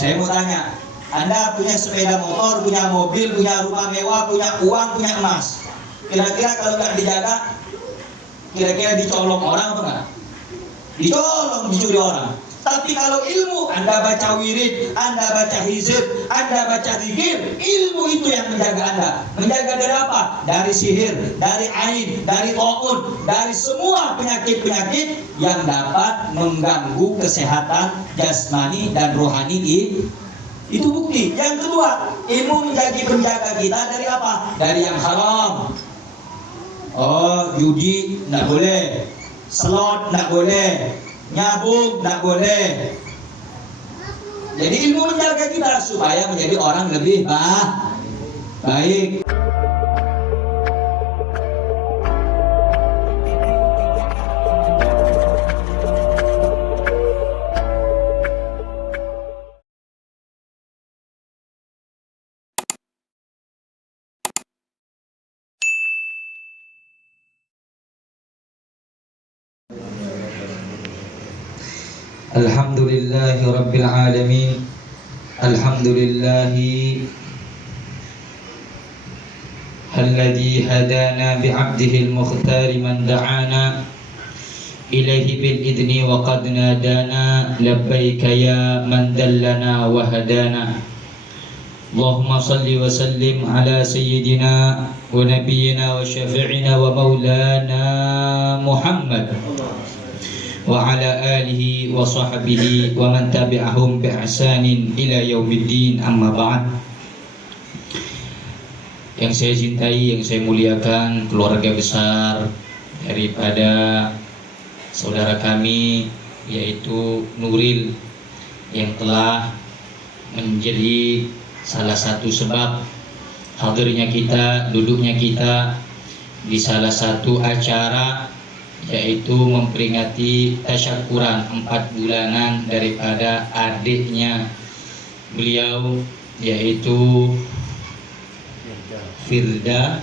Saya mau tanya, Anda punya sepeda motor, punya mobil, punya rumah mewah, punya uang, punya emas. Kira-kira kalau nggak dijaga, kira-kira dicolong orang apa enggak? Dicolong, dicuri orang. Tapi kalau ilmu, Anda baca wirid, Anda baca hizib, Anda baca zikir, ilmu itu yang menjaga Anda. Menjaga dari apa? Dari sihir, dari ain, dari taun, dari semua penyakit-penyakit yang dapat mengganggu kesehatan jasmani dan rohani. Itu bukti. Yang kedua, ilmu menjadi penjaga kita dari apa? Dari yang haram. Oh, judi tidak boleh, slot tidak boleh, nyabuk tidak boleh. Jadi ilmu menjaga kita supaya menjadi orang lebih baik. Alhamdulillahi Rabbil Alamin. Alhamdulillahi alladhi hadana bi'abdihi al-mukhtari man da'ana ilaihi bil idni wa qad nadana labbaika ya man dallana wa hadana. Allahumma salli wa sallim ala sayyidina wa nabiyyina wa syafi'ina wa maulana Muhammad wa ala alihi wa sahbihi wa man tabi'ahum bi ihsanin ila yaumiddin, amma ba'd. Yang saya cintai, yang saya muliakan, keluarga besar daripada saudara kami yaitu Nuril yang telah menjadi salah satu sebab hadirnya kita, duduknya kita di salah satu acara, yaitu memperingati tasyakuran 4 bulanan daripada adiknya beliau, yaitu Firda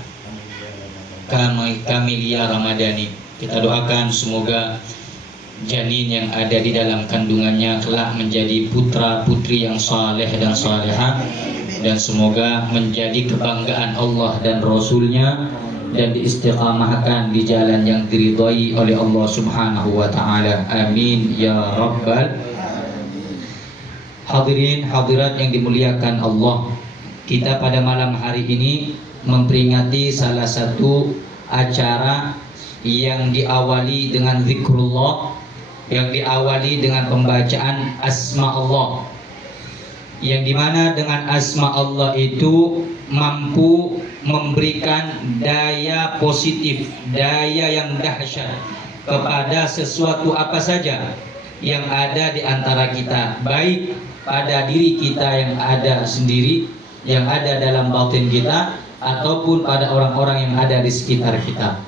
Kamilia Ramadhani. Kita doakan semoga janin yang ada di dalam kandungannya kelak menjadi putra putri yang saleh dan salehah, dan semoga menjadi kebanggaan Allah dan Rasulnya, dan diistiqamahkan di jalan yang diridhai oleh Allah Subhanahu wa taala. Amin ya rabbal hadirin hadirat yang dimuliakan Allah. Kita pada malam hari ini memperingati salah satu acara yang diawali dengan zikrullah, yang diawali dengan pembacaan asma Allah, yang dimana dengan asma Allah itu mampu memberikan daya positif, daya yang dahsyat kepada sesuatu apa saja yang ada di antara kita, baik pada diri kita yang ada sendiri, yang ada dalam batin kita, ataupun pada orang-orang yang ada di sekitar kita.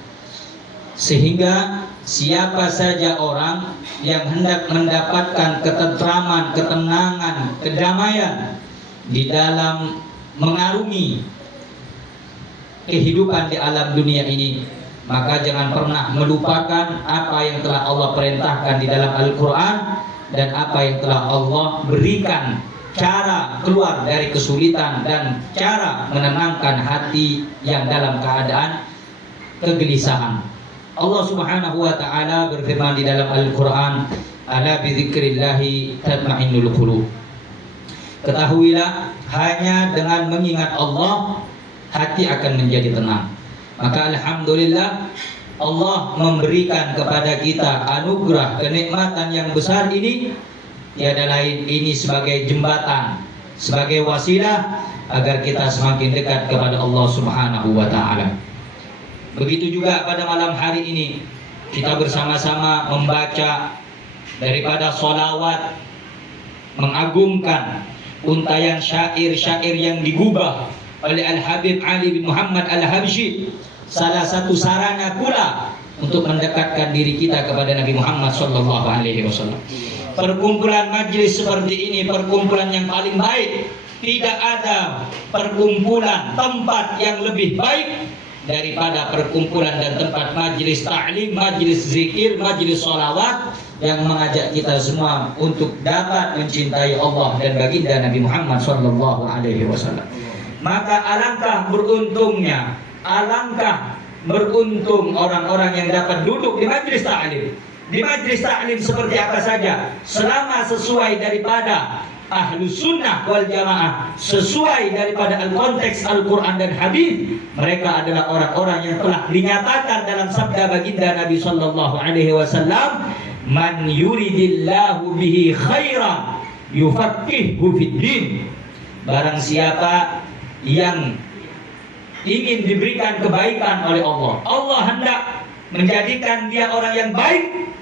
Sehingga siapa saja orang yang hendak mendapatkan ketentraman, ketenangan, kedamaian di dalam mengarungi kehidupan di alam dunia ini, maka jangan pernah melupakan apa yang telah Allah perintahkan di dalam Al-Quran dan apa yang telah Allah berikan cara keluar dari kesulitan dan cara menenangkan hati yang dalam keadaan kegelisahan. Allah Subhanahu wa taala berfirman di dalam Al-Qur'an, "Ala bi dzikrillahi tatma'innul qulub." Ketahuilah, hanya dengan mengingat Allah hati akan menjadi tenang. Maka alhamdulillah Allah memberikan kepada kita anugerah kenikmatan yang besar ini. Tiada lain, ini sebagai jembatan, sebagai wasilah agar kita semakin dekat kepada Allah Subhanahu wa taala. Begitu juga pada malam hari ini kita bersama-sama membaca daripada sholawat mengagumkan untayan syair-syair yang digubah oleh Al-Habib Ali bin Muhammad Al-Habsyi, salah satu sarana pula untuk mendekatkan diri kita kepada Nabi Muhammad SAW. Perkumpulan majlis seperti ini perkumpulan yang paling baik. Tidak ada perkumpulan tempat yang lebih baik daripada perkumpulan dan tempat majlis ta'lim, majlis zikir, majlis sholawat yang mengajak kita semua untuk dapat mencintai Allah dan baginda Nabi Muhammad sallallahu alaihi wasallam. Maka alangkah beruntung orang-orang yang dapat duduk di majlis ta'lim. Di majlis ta'lim seperti apa saja, selama sesuai daripada Ahlus Sunnah wal Jamaah, sesuai daripada konteks Al-Quran dan Hadis, mereka adalah orang-orang yang telah dinyatakan dalam sabda baginda Nabi sallallahu alaihi wasallam, man yuridillahu bihi khairan yufaqqihhu fid din. Barang siapa yang ingin diberikan kebaikan oleh Allah, Allah hendak menjadikan dia orang yang baik,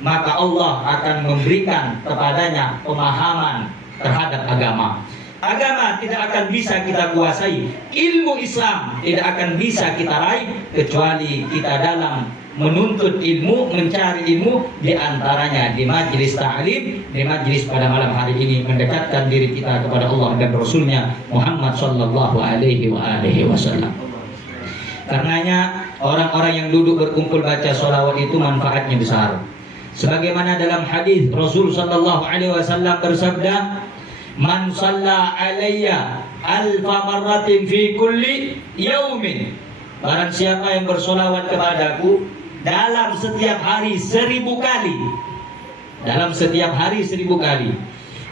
maka Allah akan memberikan kepadanya pemahaman terhadap agama. Agama tidak akan bisa kita kuasai, ilmu Islam tidak akan bisa kita raih kecuali kita dalam menuntut ilmu, mencari ilmu, di antaranya di majlis ta'lim, di majlis pada malam hari ini mendekatkan diri kita kepada Allah dan Rasulnya Muhammad sallallahu alaihi wasallam. Karenanya orang-orang yang duduk berkumpul baca sholawat itu manfaatnya besar. Sebagaimana dalam hadis Rasul sallallahu alaihi wasallam bersabda, man shalla alayya alfa marratin fi kulli yaumin. Barang siapa yang bersolawat kepadaku dalam setiap hari 1000 kali, dalam setiap hari 1000 kali,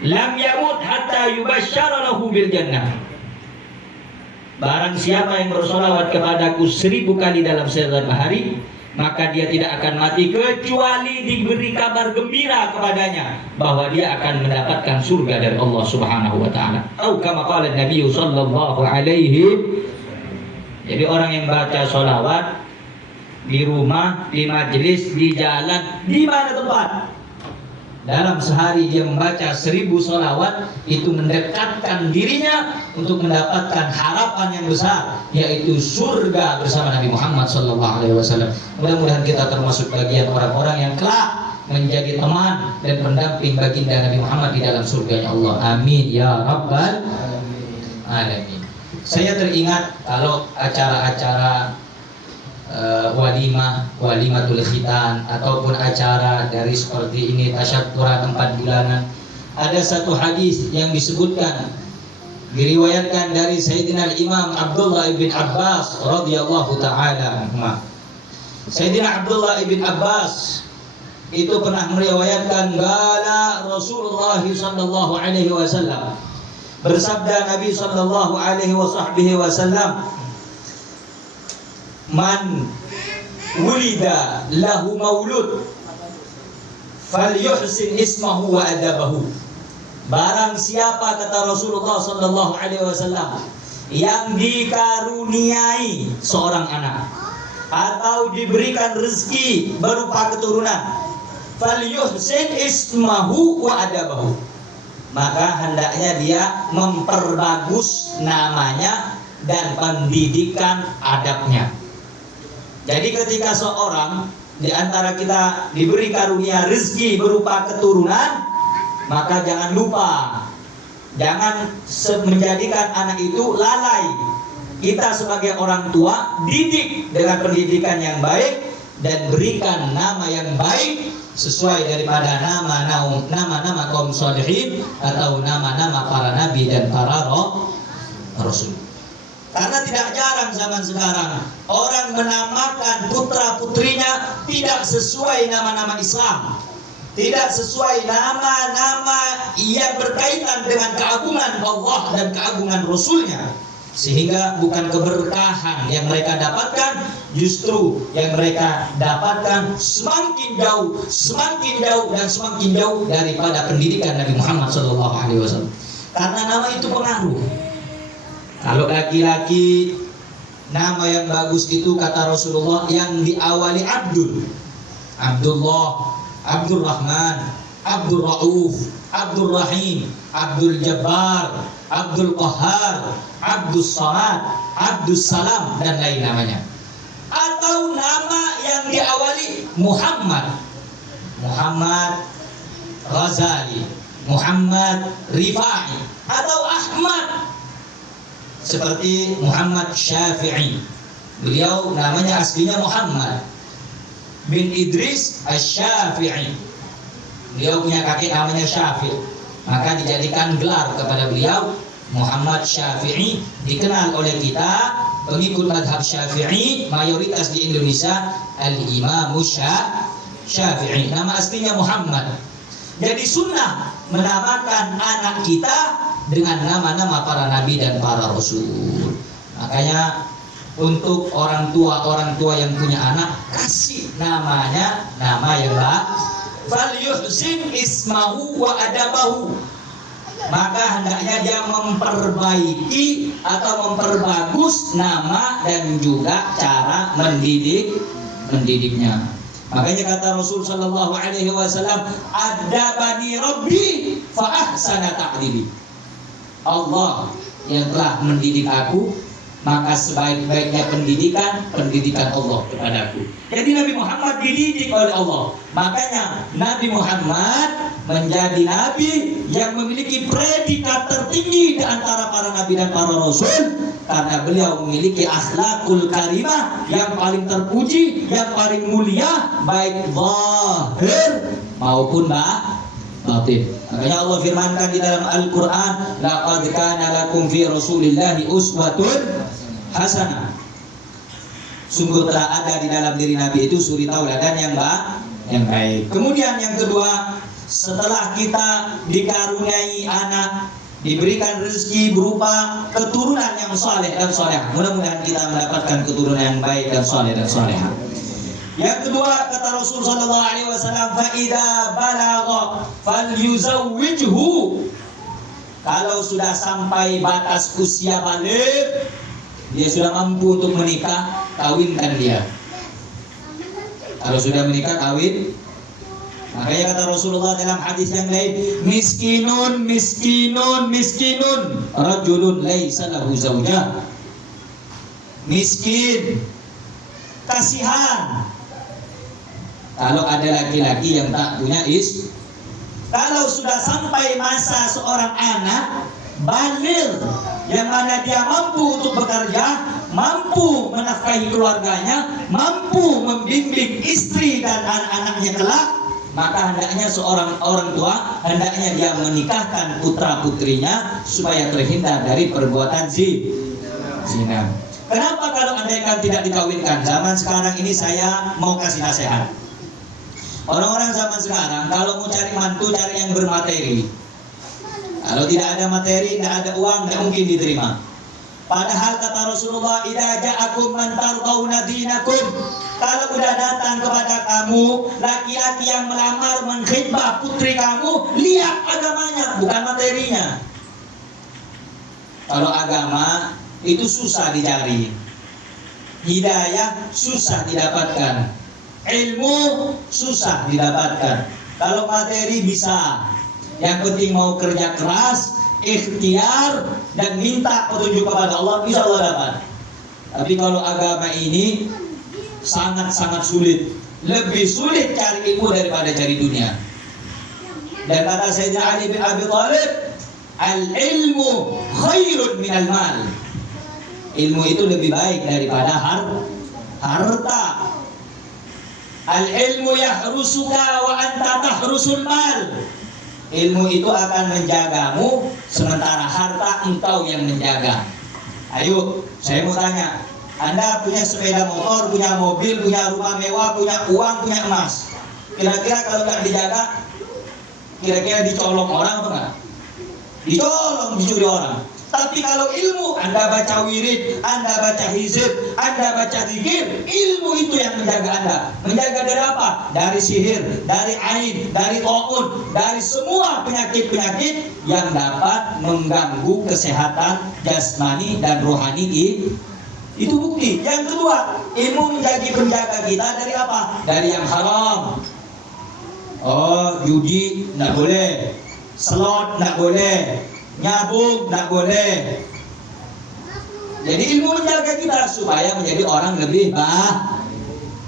lam yamut hatta yubasysyara lahu bil jannah. Barang siapa yang bersolawat kepadaku 1000 kali dalam setiap hari, maka dia tidak akan mati kecuali diberi kabar gembira kepadanya bahwa dia akan mendapatkan surga dari Allah Subhanahu wa taala. Atau kama qala Nabi sallallahu alaihi. Jadi orang yang baca sholawat di rumah, di majelis, di jalan, di mana tempat, dalam sehari dia membaca 1000 sholawat, itu mendekatkan dirinya untuk mendapatkan harapan yang besar, yaitu surga bersama Nabi Muhammad SAW. Mudah-mudahan kita termasuk bagian orang-orang yang kelak menjadi teman dan pendamping baginda Nabi Muhammad di dalam surganya Allah. Amin ya rabbal alamin. Saya teringat kalau acara-acara walimatul khitan ataupun acara dari seperti ini, tasyakkuran 4 bulanan, ada satu hadis yang disebutkan, diriwayatkan dari Sayyidina Imam Abdullah ibn Abbas radhiyallahu taala anhu. Sayyidina Abdullah ibn Abbas itu pernah meriwayatkan, qala Rasulullah sallallahu alaihi wasallam, bersabda Nabi sallallahu alaihi wasallam, man wulida lahu maulud falyuhsin ismahu wa adabahu. Barang siapa, kata Rasulullah sallallahu alaihi wasallam, yang dikaruniai seorang anak atau diberikan rezeki berupa keturunan, falyuhsin ismahu wa adabahu, maka hendaknya dia memperbagus namanya dan pendidikan adabnya. Jadi ketika seorang di antara kita diberi karunia rezeki berupa keturunan, maka jangan lupa, jangan menjadikan anak itu lalai. Kita sebagai orang tua didik dengan pendidikan yang baik dan berikan nama yang baik sesuai daripada nama-nama kaum sholihin atau nama-nama para nabi dan para rasul. Karena tidak jarang zaman sekarang orang menamakan putra-putrinya tidak sesuai nama-nama Islam, tidak sesuai nama-nama yang berkaitan dengan keagungan Allah dan keagungan Rasulnya, sehingga bukan keberkahan yang mereka dapatkan, justru yang mereka dapatkan semakin jauh dan semakin jauh daripada pendidikan Nabi Muhammad SAW. Karena nama itu pengaruh. Kalau laki-laki, nama yang bagus itu kata Rasulullah yang diawali Abdul, Abdullah, Abdul Rahman, Abdul Rauf, Abdul Rahim, Abdul Jabbar, Abdul Qahhar, Abdul Samad, Abdul Salam, dan lain namanya. Atau nama yang diawali Muhammad, Muhammad Ghazali, Muhammad Rifai, atau Ahmad, seperti Muhammad Syafi'i. Beliau namanya aslinya Muhammad bin Idris Asy-Syafi'i. Beliau punya kakek namanya Syafi'i, maka dijadikan gelar kepada beliau Muhammad Syafi'i. Dikenal oleh kita pengikut madhab Syafi'i mayoritas di Indonesia Al-Imam Syafi'i. Nama aslinya Muhammad. Jadi sunnah menamakan anak kita dengan nama-nama para nabi dan para rasul. Makanya untuk orang tua yang punya anak, kasih namanya nama yang baik. Fal yuhsin ismahu wa adabahu. Maka hendaknya dia memperbaiki atau memperbagus nama dan juga cara mendidiknya. Makanya kata Rasul sallallahu alaihi wasallam, "Adabani Rabbi fa ahsana ta'dibi." Allah yang telah mendidik aku, maka sebaik-baiknya pendidikan Allah kepadaku. Jadi Nabi Muhammad dididik oleh Allah. Makanya Nabi Muhammad menjadi nabi yang memiliki predikat tertinggi di antara para nabi dan para rasul, karena beliau memiliki akhlakul karimah yang paling terpuji, yang paling mulia, baik zahir maupun batin. Makanya Allah firmankan di dalam Al-Quran, laqad kana lakum fi rasulillahi uswatun hasanah. Sungguh telah ada di dalam diri Nabi itu suri tauladan yang baik. Kemudian yang kedua, setelah kita dikaruniai anak, diberikan rezeki berupa keturunan yang saleh dan saleh, mudah-mudahan kita mendapatkan keturunan yang baik dan saleh dan salehah. Yang kedua, kata Rasul sallallahu alaihi wasallam, fa idza balagha falyuzawwijhu. Kalau sudah sampai batas usia balik, dia sudah mampu untuk menikah, kawinkan dia. Kalau sudah menikah, kawin. Makanya kata Rasulullah dalam hadis yang lain, miskinun rajulun laisa lahu zaujah. Miskin, kasihan kalau ada laki-laki yang tak punya istri. Kalau sudah sampai masa seorang anak baligh, yang mana dia mampu untuk bekerja, mampu menafkahi keluarganya, mampu membimbing istri dan anak-anaknya kelak, maka hendaknya seorang orang tua hendaknya dia menikahkan putra putrinya supaya terhindar dari perbuatan zina. Kenapa kalau andaikan tidak dikawinkan? Zaman sekarang ini saya mau kasih nasihat. Orang-orang zaman sekarang kalau mau cari mantu, cari yang bermateri. Kalau tidak ada materi, tidak ada uang, tidak mungkin diterima. Padahal kata Rasulullah, idza ja'akum man tardawna dinakum. Kalau sudah datang kepada kamu laki-laki yang melamar mengkhidbah putri kamu, lihat agamanya, bukan materinya. Kalau agama itu susah dicari, hidayah susah didapatkan, ilmu susah didapatkan. Kalau materi bisa, yang penting mau kerja keras, ikhtiar dan minta petunjuk kepada Allah, insya Allah dapat. Tapi kalau agama ini sangat-sangat sulit, lebih sulit cari ilmu daripada cari dunia. Dan kata Sayyidina Ali bin Abi Thalib, al-ilmu khairun minal mal. Ilmu itu lebih baik daripada harta. Al-ilmu yahrusuka wa anta tahrusul mal. Ilmu itu akan menjagamu, sementara harta engkau yang menjaga. Ayo, saya mau tanya, Anda punya sepeda motor, punya mobil, punya rumah mewah, punya uang, punya emas. Kira-kira kalau nggak dijaga, kira-kira dicolong orang apa enggak? Dicolong, dicuri orang. Tapi kalau ilmu, Anda baca wirid, Anda baca hizib, Anda baca zikir, ilmu itu yang menjaga Anda. Menjaga dari apa? Dari sihir, dari ain, dari taun, dari semua penyakit-penyakit yang dapat mengganggu kesehatan jasmani dan rohani. Itu bukti. Yang kedua, ilmu menjadi penjaga kita dari apa? Dari yang haram. Oh, judi tidak boleh, slot tidak boleh, nyabuk tidak boleh. Jadi ilmu menjaga kita supaya menjadi orang lebih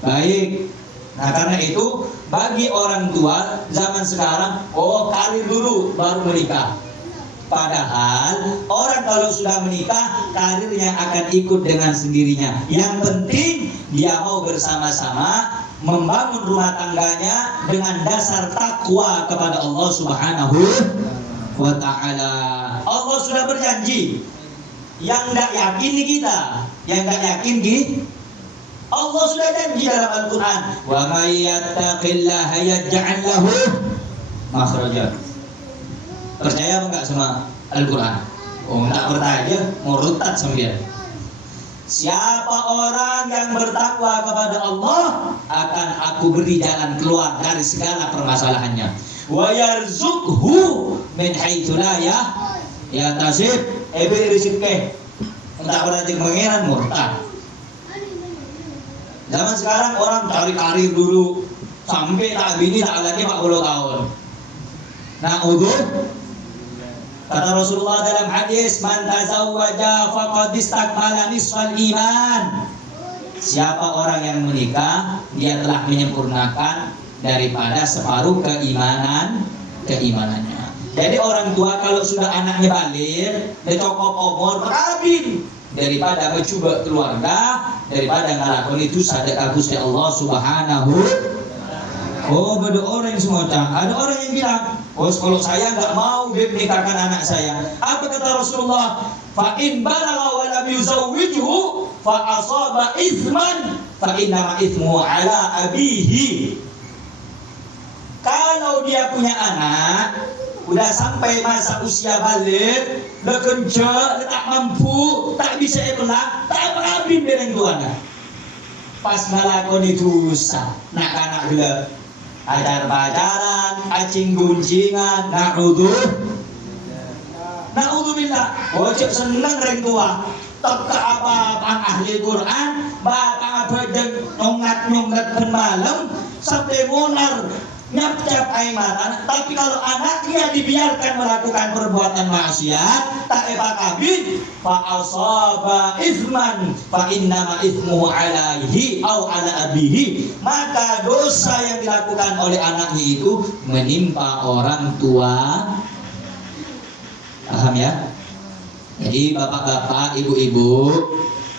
baik. Nah karena itu bagi orang tua zaman sekarang, karir dulu baru menikah. Padahal orang kalau sudah menikah, karirnya akan ikut dengan sendirinya. Yang penting dia mau bersama-sama membangun rumah tangganya dengan dasar takwa kepada Allah Subhanahu wa ta'ala. Allah sudah berjanji. Yang tidak yakin di kita, yang tidak yakin di Allah sudah janji dalam Al-Quran, wa may yattaqillaha yaj'al lahu makhraja. Percaya apa enggak sama Al-Quran? Oh, enggak percaya, murtad sama dia. Siapa orang yang bertakwa kepada Allah, akan aku beri jalan keluar dari segala permasalahannya. Wa yarzuqhu min haitsu la yahtasib. Beri rezeki. Entah berarti mengeran murtad. Zaman sekarang orang cari karir dulu sampai tak bini tak lagi 40 tahun. Na'udhu. Kata Rasulullah dalam hadis, man tazawwaja faqad istakmala nisfal iman. Siapa orang yang menikah, dia telah menyempurnakan daripada separuh keimanannya. Jadi orang tua kalau sudah anaknya balik, dia cukup umur berkabin, daripada mencoba keluarga, daripada ngelakoni itu sedekah Gusti Allah Subhanahu. Oh, ada orang semua ada orang yang bilang, oh kalau saya nggak mau menikahkan anak saya. Apa kata Rasulullah? Fa in balagha wa lam yuzawwijhu fa asaba ithman fa inna ithmu ala abihi. Kalau dia punya anak udah sampai masa usia balik, udah kerja, tak mampu, tak bisa ikhlas, tak berabim dengan tuannya. Pas ngelakoni dosa, nak anak gelap, ajar pacaran, acing guncingan, na'udzubillah, wajib senang orang tua. Teka apa-apa ahli Quran, bapak abadeng nyongat-nyongat bermalam sampai monar nyap-nyap air mata. Tapi kalau anaknya dibiarkan melakukan perbuatan maksiat, tak kabin, fa asaba ithman fa innama ithmu alaihi au ala abihi, maka dosa yang dilakukan oleh anaknya itu menimpa orang tua. Paham ya? Jadi bapak-bapak, ibu-ibu,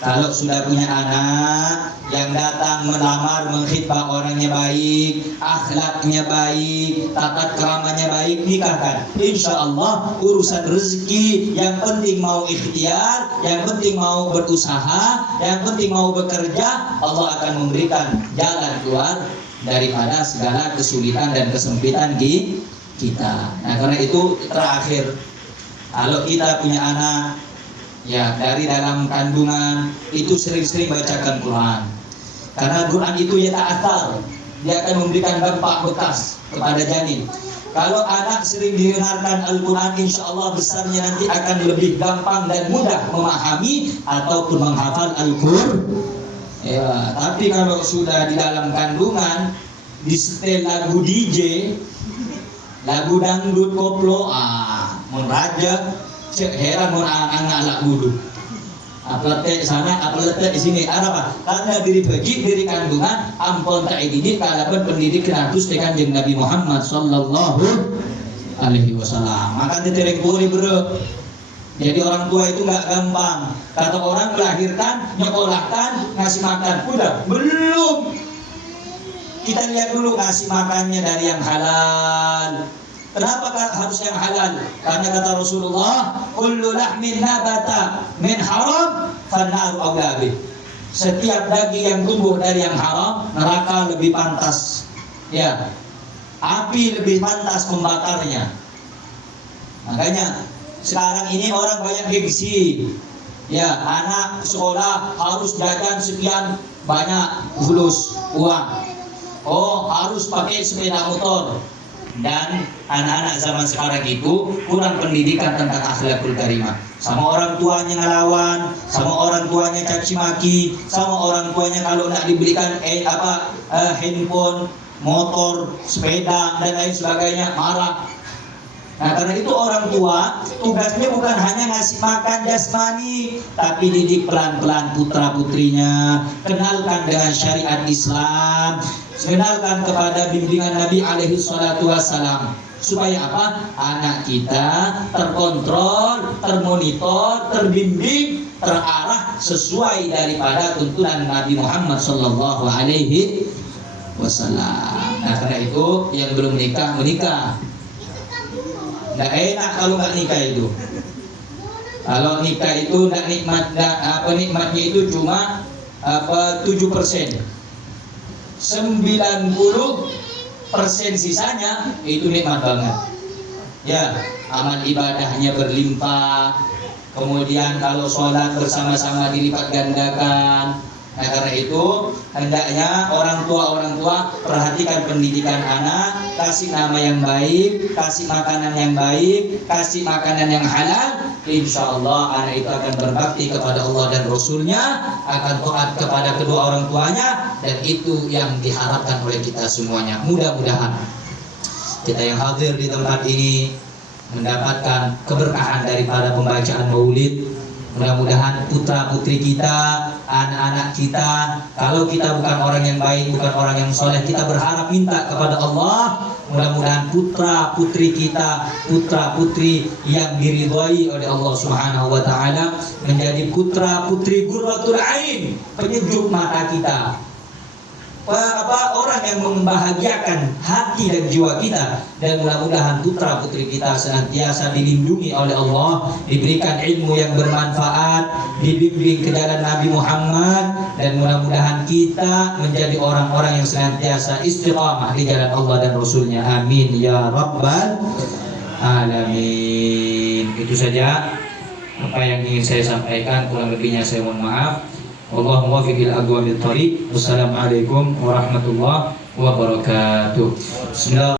kalau sudah punya anak yang datang melamar, mengkhidbah orangnya baik, akhlaknya baik, tata keramanya baik, nikahkan. Insya Allah urusan rezeki, yang penting mau ikhtiar, yang penting mau berusaha, yang penting mau bekerja, Allah akan memberikan jalan keluar daripada segala kesulitan dan kesempitan kita. Nah, karena itu terakhir, kalau kita punya anak, ya dari dalam kandungan itu sering-sering bacakan Quran. Karena Quran itu ya ta'athar, dia akan memberikan dampak bekas kepada janin. Kalau anak sering didengarkan Al-Quran, insya Allah besarnya nanti akan lebih gampang dan mudah memahami ataupun menghafal Al-Quran. Ya, tapi kalau sudah di dalam kandungan disetel lagu DJ, lagu dangdut koplo, mun raja, heran mun anak anak dulu. Apalagi sana, apalagi di sini. Apa? Karena diri bagi, diri kandungan, ampun tak ini kalaban pendidik keratus dengan Kanjeng Nabi Muhammad Sallallahu Alaihi Wasallam. Maka ditereng buri bro. Jadi orang tua itu nggak gampang. Kata orang melahirkan, nyekolahkan, ngasih makan, udah belum. Kita lihat dulu ngasih makannya dari yang halal. Kenapa harus yang halal? Karena kata Rasulullah, kullu lahmin nabata min haram fannaru awla bih. Setiap daging yang tumbuh dari yang haram, neraka lebih pantas. Ya, api lebih pantas membakarnya. Makanya sekarang ini orang banyak gengsi. Ya, anak sekolah harus jajan sekian banyak fulus uang. Oh, harus pakai sepeda motor. Dan anak-anak zaman sekarang itu kurang pendidikan tentang akhlakul karimah. Sama orang tuanya ngelawan, sama orang tuanya caci maki, sama orang tuanya kalau nak dibelikan handphone, motor, sepeda dan lain sebagainya marah. Nah, karena itu orang tua tugasnya bukan hanya ngasih makan jasmani, tapi didik pelan-pelan putra putrinya, kenalkan dengan syariat Islam, kenalkan kepada bimbingan Nabi alaihi salatu wassalam, supaya apa? Anak kita terkontrol, termonitor, terbimbing, terarah sesuai daripada tuntunan Nabi Muhammad sallallahu alaihi wasallam. Nah, karena itu yang belum menikah menikah. Nggak enak kalau nggak nikah itu. Kalau nikah itu nggak nikmat, nikmatnya itu cuma 7%. 90% sisanya itu nikmat banget. Ya, amal ibadahnya berlimpah. Kemudian kalau sholat bersama-sama dilipat gandakan. Nah, karena itu hendaknya orang tua perhatikan pendidikan anak, kasih nama yang baik, kasih makanan yang baik, kasih makanan yang halal. Insya Allah anak itu akan berbakti kepada Allah dan Rasulnya, akan taat kepada kedua orang tuanya, dan itu yang diharapkan oleh kita semuanya. Mudah-mudahan kita yang hadir di tempat ini mendapatkan keberkahan daripada pembacaan maulid. Mudah-mudahan putra putri kita, anak-anak kita, kalau kita bukan orang yang baik, bukan orang yang soleh, kita berharap minta kepada Allah, mudah-mudahan putra putri kita, putra putri yang diridhai oleh Allah Subhanahu wa taala, menjadi putra putri qurratul ain, penyejuk mata kita, orang yang membahagiakan hati dan jiwa kita. Dan mudah-mudahan putra putri kita senantiasa dilindungi oleh Allah, diberikan ilmu yang bermanfaat, dibimbing ke jalan Nabi Muhammad, dan mudah-mudahan kita menjadi orang-orang yang senantiasa istiqamah di jalan Allah dan Rasulnya. Amin ya rabbal alamin. Itu saja apa yang ingin saya sampaikan, kurang lebihnya saya mohon maaf. Wallahu muwaffiq ila aqwamit thoriq. Wassalamualaikum warahmatullahi wabarakatuh. Bismillah.